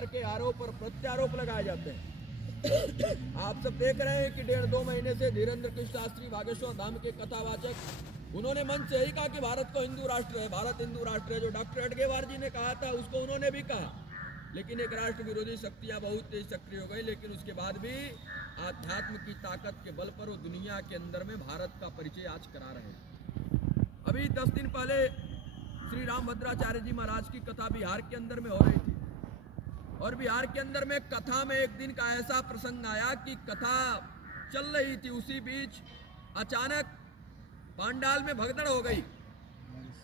प्रकार के आरोप और प्रत्यारोप लगाए जाते हैं। आप सब देख रहे हैं कि 1.5-2 महीने से धीरेन्द्र कृष्ण शास्त्री बागेश्वर धाम के कथावाचक उन्होंने मंच से यही कहा कि भारत को हिंदू राष्ट्र है, भारत हिंदू राष्ट्र है। जो डॉक्टर अडगेवार जी ने कहा था उसको उन्होंने भी कहा, लेकिन एक राष्ट्र विरोधी शक्तियां बहुत तेज सक्रिय हो गई। लेकिन उसके बाद भी आध्यात्म की ताकत के बल पर वो दुनिया के अंदर में भारत का परिचय आज करा रहे हैं। अभी 10 दिन पहले श्री रामभद्राचार्य जी महाराज की कथा बिहार के अंदर में हो रही थी, और बिहार के अंदर में कथा में एक दिन का ऐसा प्रसंग आया कि कथा चल रही थी, उसी बीच अचानक पांडाल में भगदड़ हो गई।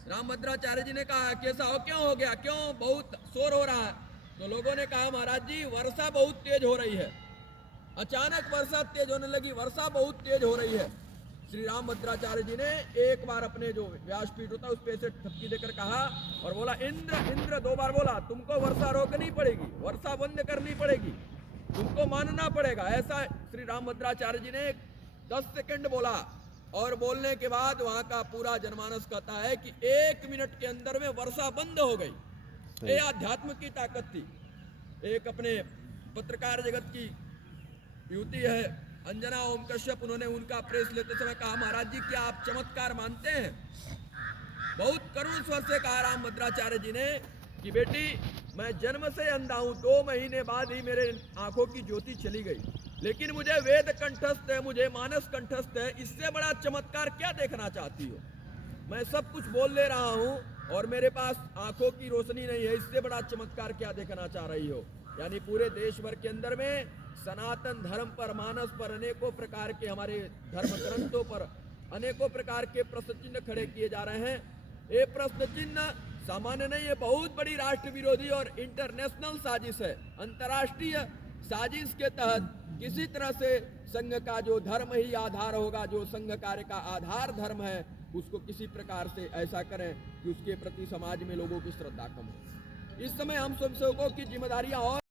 रामभद्राचार्य जी ने कहा कैसा हो, क्यों हो गया, क्यों बहुत शोर हो रहा है? तो लोगों ने कहा महाराज जी वर्षा बहुत तेज हो रही है। अचानक वर्षा तेज होने लगी, वर्षा बहुत तेज हो रही है। श्री रामभद्राचार्य जी ने एक बार अपने जो व्यासपीठ होता है उस पे से थपकी देकर कहा और बोला इंद्र इंद्र, 2 बार बोला, तुमको वर्षा रोकनी पड़ेगी, वर्षा बंद करनी पड़ेगी, तुमको मानना पड़ेगा। ऐसा श्री रामभद्राचार्य जी ने 10 सेकंड बोला, और बोलने के बाद वहां का पूरा जनमानस कहता है कि 1 मिनट के अंदर में वर्षा बंद हो गई। ये आध्यात्म की ताकत थी। एक अपने पत्रकार जगत की युवती है अंजना ओम कश्यप, उन्होंने उनका प्रेस लेते समय कहा महाराज जी क्या आप चमत्कार मानते हैं? बहुत करुण स्वर से कहा रामभद्राचार्य जी ने कि बेटी मैं जन्म से अंधा हूं, 2 महीने बाद ही मेरे आंखों की ज्योति चली गई, लेकिन मुझे वेद कंठस्थ है, मुझे मानस कंठस्थ है, इससे बड़ा चमत्कार क्या देखना चाहती हो? मैं सब कुछ बोल ले रहा हूं और मेरे पास आंखों की रोशनी नहीं है, इससे बड़ा चमत्कार क्या देखना चाह रही हो? यानी पूरे देश भर के अंदर में सनातन धर्म पर, मानस पर, अनेकों प्रकार के हमारे धर्म ग्रंथों पर अनेकों प्रकार के प्रश्न चिन्ह खड़े किए जा रहे हैं। ये प्रश्न चिन्ह सामान्य नहीं है, बहुत बड़ी राष्ट्र विरोधी और इंटरनेशनल साजिश है। अंतर्राष्ट्रीय साजिश के तहत किसी तरह से संघ का जो धर्म ही आधार होगा, जो संघ कार्य का आधार धर्म है, उसको किसी प्रकार से ऐसा करें कि उसके प्रति समाज में लोगों की श्रद्धा कम हो। इस समय हम स्वयंसेवकों की जिम्मेदारियां और